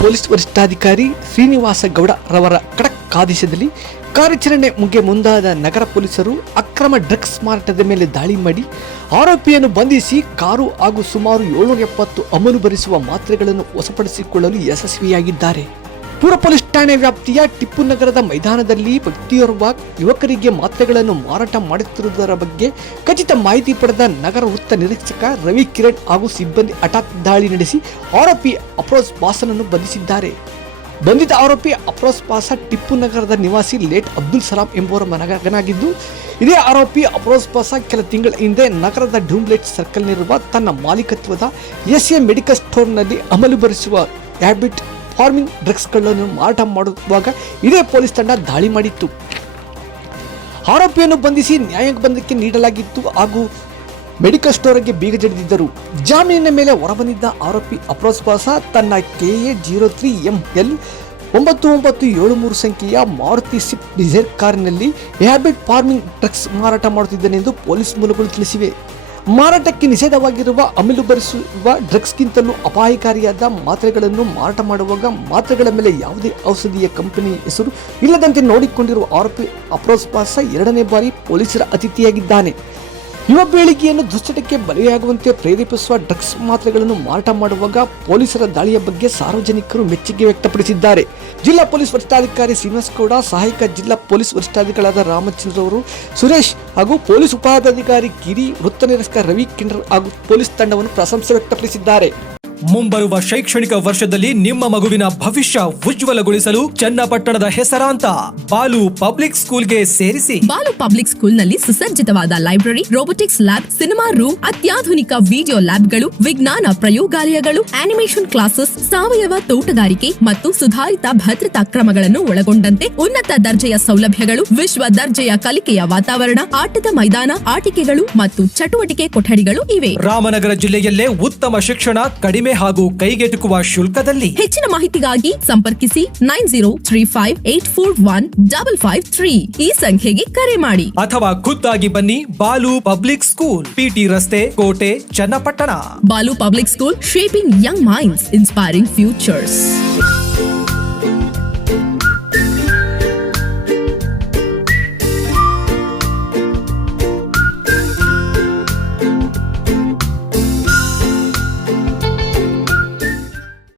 Police ವರಿಷ್ಠಾಧಿಕಾರಿ ಶ್ರೀನಿವಾಸ ಗೌಡ ರವರ ಖಡಕ್ ಆದೇಶದಲ್ಲಿ ಕಾರ್ಯಾಚರಣೆ ಮುಗಿ ಮುಂದಾದ ನಗರ ಪೊಲೀಸರು ಅಕ್ರಮ ಡ್ರಗ್ಸ್ ಮಾರಾಟದ ಮೇಲೆ ದಾಳಿ ಮಾಡಿ ಆರೋಪಿಯನ್ನು ಬಂಧಿಸಿ ಕಾರು ಹಾಗೂ ಸುಮಾರು ಏಳ್ನೂರ ಎಪ್ಪತ್ತು ಅಮಲು ಭರಿಸುವ ಮಾತ್ರೆಗಳನ್ನು ವಶಪಡಿಸಿಕೊಳ್ಳಲು ಯಶಸ್ವಿಯಾಗಿದ್ದಾರೆ. ಪುರ ಪೊಲೀಸ್ ಠಾಣೆ ವ್ಯಾಪ್ತಿಯ ಟಿಪ್ಪು ನಗರದ ಮೈದಾನದಲ್ಲಿ ವ್ಯಕ್ತಿಯೋರ್ವ ಯುವಕರಿಗೆ ಮಾತ್ರೆಗಳನ್ನು ಮಾರಾಟ ಮಾಡುತ್ತಿರುವುದರ ಬಗ್ಗೆ ಖಚಿತ ಮಾಹಿತಿ ಪಡೆದ ನಗರ ವೃತ್ತ ನಿರೀಕ್ಷಕ ರವಿ ಕಿರಣ್ ಹಾಗೂ ಸಿಬ್ಬಂದಿ ಹಠಾತ್ ದಾಳಿ ನಡೆಸಿ ಆರೋಪಿ ಅಫ್ರೋಜ್ ಬಾಸನನ್ನು ಬಂಧಿಸಿದ್ದಾರೆ. ಬಂಧಿತ ಆರೋಪಿ ಅಪ್ರೋಸ್ ಪಾಸ ಟಿಪ್ಪು ನಗರದ ನಿವಾಸಿ ಲೇಟ್ ಅಬ್ದುಲ್ ಸಲಾಂ ಎಂಬುವರ ಮನಗನಾಗಿದ್ದು ಇದೇ ಆರೋಪಿ ಅಪ್ರೋಸ್ ಪಾಸ ಕೆಲ ತಿಂಗಳ ಹಿಂದೆ ನಗರದ ಡೂಮ್ಲೆಟ್ ಸರ್ಕಲ್ನಲ್ಲಿರುವ ತನ್ನ ಮಾಲೀಕತ್ವದ ಎಸ್ ಮೆಡಿಕಲ್ ಸ್ಟೋರ್ನಲ್ಲಿ ಅಮಲು ಭರಿಸುವ ಹ್ಯಾಬಿಟ್ ಫಾರ್ಮಿಂಗ್ ಡ್ರಗ್ಸ್ಗಳನ್ನು ಮಾರಾಟ ಮಾಡುವಾಗ ಇದೇ ಪೊಲೀಸ್ ತಂಡ ದಾಳಿ ಮಾಡಿತ್ತು. ಆರೋಪಿಯನ್ನು ಬಂಧಿಸಿ ನ್ಯಾಯಾಂಗ ಬಂಧಕ್ಕೆ ನೀಡಲಾಗಿತ್ತು ಹಾಗೂ ಮೆಡಿಕಲ್ ಸ್ಟೋರ್ಗೆ ಬೀಗ ಜಡಿದಿದ್ದರು. ಜಾಮೀನಿನ ಮೇಲೆ ಹೊರಬಂದಿದ್ದ ಆರೋಪಿ ಅಪ್ರೋಸ್ಪಾಸ ತನ್ನ K A zero three M L ಒಂಬತ್ತು ಒಂಬತ್ತು ಏಳು ಮೂರು ಸಂಖ್ಯೆಯ ಮಾರುತಿ ಸಿಪ್ ಡಿಸೈರ್ ಕಾರಿನಲ್ಲಿ ಹ್ಯಾಬಿಟ್ ಫಾರ್ಮಿಂಗ್ ಡ್ರಗ್ಸ್ ಮಾರಾಟ ಮಾಡುತ್ತಿದ್ದನೆಂದು ಪೊಲೀಸ್ ಮೂಲಗಳು ತಿಳಿಸಿವೆ. ಮಾರಾಟಕ್ಕೆ ನಿಷೇಧವಾಗಿರುವ ಅಮಿಲು ಬರಿಸುವ ಡ್ರಗ್ಸ್ಗಿಂತಲೂ ಅಪಾಯಕಾರಿಯಾದ ಮಾತ್ರೆಗಳನ್ನು ಮಾರಾಟ ಮಾಡುವಾಗ ಮಾತ್ರೆಗಳ ಮೇಲೆ ಯಾವುದೇ ಔಷಧೀಯ ಕಂಪನಿ ಹೆಸರು ಇಲ್ಲದಂತೆ ನೋಡಿಕೊಂಡಿರುವ ಆರೋಪಿ ಅಪ್ರೋಸ್ ಪಾಸ ಎರಡನೇ ಬಾರಿ ಪೊಲೀಸರ ಅತಿಥಿಯಾಗಿದ್ದಾನೆ. ಯುವ ಪೀಳಿಗೆಯನ್ನು ದುಶ್ಚಟಕ್ಕೆ ಬಲಿಯಾಗುವಂತೆ ಪ್ರೇರೇಪಿಸುವ ಡ್ರಗ್ಸ್ ಮಾತ್ರೆಗಳನ್ನು ಮಾರಾಟ ಮಾಡುವಾಗ ಪೊಲೀಸರ ದಾಳಿಯ ಬಗ್ಗೆ ಸಾರ್ವಜನಿಕರು ಮೆಚ್ಚುಗೆ ವ್ಯಕ್ತಪಡಿಸಿದ್ದಾರೆ. ಜಿಲ್ಲಾ ಪೊಲೀಸ್ ವರಿಷ್ಠಾಧಿಕಾರಿ ಶ್ರೀನಿವಾಸ್ ಗೌಡ, ಸಹಾಯಕ ಜಿಲ್ಲಾ ಪೊಲೀಸ್ ವರಿಷ್ಠಾಧಿಕಾರಿಗಳಾದ ರಾಮಚಂದ್ರ ಅವರು, ಸುರೇಶ್ ಹಾಗೂ ಪೊಲೀಸ್ ಉಪಾಧಿಕಾರಿ ಗಿರಿ ವೃತ್ತ ನಿರಸ್ಕ ರವಿ ಕಿಂಡರ್ ಹಾಗೂ ಪೊಲೀಸ್ ತಂಡವನ್ನು ಪ್ರಶಂಸೆ ವ್ಯಕ್ತಪಡಿಸಿದ್ದಾರೆ. ಮುಂಬರುವ ಶೈಕ್ಷಣಿಕ ವರ್ಷದಲ್ಲಿ ನಿಮ್ಮ ಮಗುವಿನ ಭವಿಷ್ಯ ಉಜ್ವಲಗೊಳಿಸಲು ಚನ್ನಪಟ್ಟಣದ ಹೆಸರಾಂತ ಬಾಲು ಪಬ್ಲಿಕ್ ಸ್ಕೂಲ್ಗೆ ಸೇರಿಸಿ. ಬಾಲು ಪಬ್ಲಿಕ್ ಸ್ಕೂಲ್ನಲ್ಲಿ ಸುಸಜ್ಜಿತವಾದ library robotics lab cinema room ಅತ್ಯಾಧುನಿಕ ವಿಡಿಯೋ ಲ್ಯಾಬ್ಗಳು ವಿಜ್ಞಾನ ಪ್ರಯೋಗಾಲಯಗಳು ಆನಿಮೇಷನ್ ಕ್ಲಾಸಸ್ ಸಾವಯವ ತೋಟಗಾರಿಕೆ ಮತ್ತು ಸುಧಾರಿತ ಭದ್ರತಾ ಕ್ರಮಗಳನ್ನು ಒಳಗೊಂಡಂತೆ ಉನ್ನತ ದರ್ಜೆಯ ಸೌಲಭ್ಯಗಳು ವಿಶ್ವ ದರ್ಜೆಯ ಕಲಿಕೆಯ ವಾತಾವರಣ ಆಟದ ಮೈದಾನ ಆಟಿಕೆಗಳು ಮತ್ತು ಚಟುವಟಿಕೆ ಕೊಠಡಿಗಳು ಇವೆ. ರಾಮನಗರ ಜಿಲ್ಲೆಯಲ್ಲೇ ಉತ್ತಮ ಶಿಕ್ಷಣ ಕಡಿಮೆ ಹಾಗೂ ಕೈಗೆಟುಕುವ ಶುಲ್ಕದಲ್ಲಿ ಹೆಚ್ಚಿನ ಮಾಹಿತಿಗಾಗಿ ಸಂಪರ್ಕಿಸಿ nine zero three five eight four one double five three. ಈ ಸಂಖ್ಯೆಗೆ ಕರೆ ಮಾಡಿ. ಅಥವಾ ಖುದ್ದಾಗಿ ಬನ್ನಿ ಬಾಲು ಪಬ್ಲಿಕ್ ಸ್ಕೂಲ್ ಪಿಟಿ ರಸ್ತೆ ಕೋಟೆ Channapatna. Balu public school shaping young minds inspiring futures.